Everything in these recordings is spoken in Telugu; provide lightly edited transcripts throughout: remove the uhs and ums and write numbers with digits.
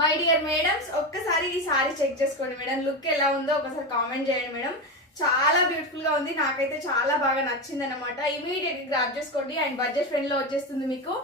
మై డియర్ మేడమ్స్, ఒక్కసారి ఈ సారీ చెక్ చేసుకోండి మేడం. లుక్ ఎలా ఉందో ఒకసారి కామెంట్ చేయండి మేడం. చాలా బ్యూటిఫుల్ గా ఉంది, నాకైతే చాలా బాగా నచ్చింది అనమాట. ఇమీడియట్ గా గ్రాప్ చేసుకోండి. అండ్ బడ్జెట్ ఫ్రెండ్ లో వచ్చేస్తుంది మీకు.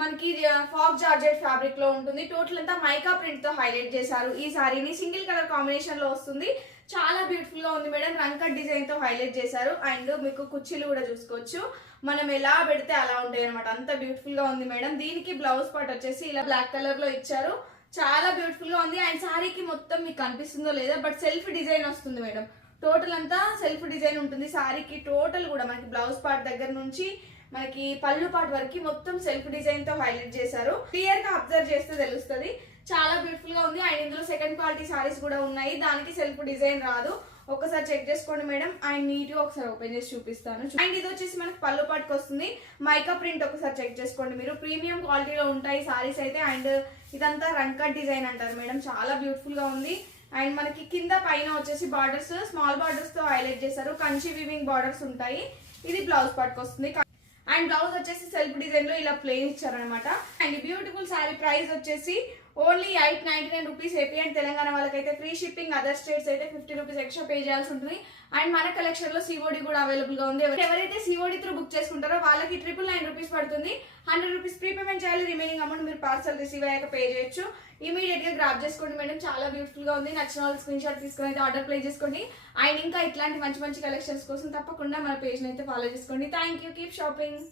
మనకి ఫాక్ జార్జెట్ ఫ్యాబ్రిక్ లో ఉంటుంది. టోటల్ అంతా మైకా ప్రింట్ తో హైలైట్ చేశారు. ఈ సారీని సింగిల్ కలర్ కాంబినేషన్ లో వస్తుంది. చాలా బ్యూటిఫుల్ గా ఉంది మేడం. రంకట్ డిజైన్ తో హైలైట్ చేశారు. అండ్ మీకు కుర్చీలు కూడా చూసుకోవచ్చు, మనం ఎలా పెడితే అలా ఉంటాయి అనమాట. అంత బ్యూటిఫుల్ గా ఉంది మేడం. దీనికి బ్లౌజ్ పార్ట్ వచ్చేసి ఇలా బ్లాక్ కలర్ లో ఇచ్చారు. చాలా బ్యూటిఫుల్ గా ఉంది. అండ్ సారీకి మొత్తం మీకు కనిపిస్తుందో లేదా, బట్ సెల్ఫ్ డిజైన్ వస్తుంది మేడం. టోటల్ అంతా సెల్ఫ్ డిజైన్ ఉంటుంది సారీకి. టోటల్ కూడా మనకి బ్లౌజ్ పార్ట్ దగ్గర నుంచి మనకి పళ్ళు పార్ట్ వరకు మొత్తం సెల్ఫ్ డిజైన్ తో హైలైట్ చేశారు. క్లియర్ గా అబ్జర్వ్ చేస్తే తెలుస్తుంది. చాలా బ్యూటిఫుల్ గా ఉంది. అండ్ ఇందులో సెకండ్ క్వాలిటీ సారీస్ కూడా ఉన్నాయి, దానికి సెల్ఫ్ డిజైన్ రాదు. ఒకసారి చెక్ చేసుకోండి మేడం. అండ్ నీట్ గా ఒకసారి ఓపెన్ చేసి చూపిస్తాను. అండ్ ఇది వచ్చేసి మనకి పళ్ళు పాటుకు వస్తుంది. మైకా ప్రింట్ ఒకసారి చెక్ చేసుకోండి మీరు. ప్రీమియం క్వాలిటీలో ఉంటాయి సారీస్ అయితే. అండ్ ఇదంతా రంకట్ డిజైన్ అంటారు మేడం. చాలా బ్యూటిఫుల్ గా ఉంది. అండ్ మనకి కింద పైన వచ్చేసి బార్డర్స్ స్మాల్ బార్డర్స్ తో హైలైట్ చేశారు. కంచి వీవింగ్ బార్డర్స్ ఉంటాయి. ఇది బ్లౌజ్ పార్ట్కి వస్తుంది. అండ్ బ్లౌజ్ వచ్చేసి సెల్ఫ్ డిజైన్ లో ఇలా ప్లేన్ ఇచ్చారనమాట. అండ్ బ్యూటిఫుల్ సారీ ప్రైస్ వచ్చేసి only 899 rupees. AP and Telangana వాళ్ళకైతే ఫ్రీ షిప్పింగ్, అదర్ స్టేట్స్ అయితే 50 రూపీస్ ఎక్స్ట్రా పే చేయాల్సి ఉంటుంది. అండ్ మన కలెక్షన్ లో సిఓడి కూడా అవైలబుల్ గా ఉంది. ఎవరైతే సిఓడి త్రూ బుక్ చేసుకుంటారో వాళ్ళకి 999 రూపీస్ పడుతుంది. 100 రూపీస్ ప్రీ పేమెంట్ చేయాలి. రిమైనింగ్ అమౌంట్ మీరు పార్సల్ రిసీవ్ అయ్యాక పే చేయొచ్చు. ఇమీడియట్ గా గ్రాప్ చేసుకోండి మేడం. చాలా బ్యూటిఫుల్ గా ఉంది. నచ్చిన వాళ్ళు స్క్రీన్ షాట్ తీసుకుని అయితే ఆర్డర్ ప్లేస్ చేసుకోండి. అండ్ ఇంకా ఇట్లాంటి మంచి మంచి కలెక్షన్స్ కోసం తప్పకుండా మన పేజ్ అయితే ఫాలో చేసుకోండి. Thank you. Keep shopping.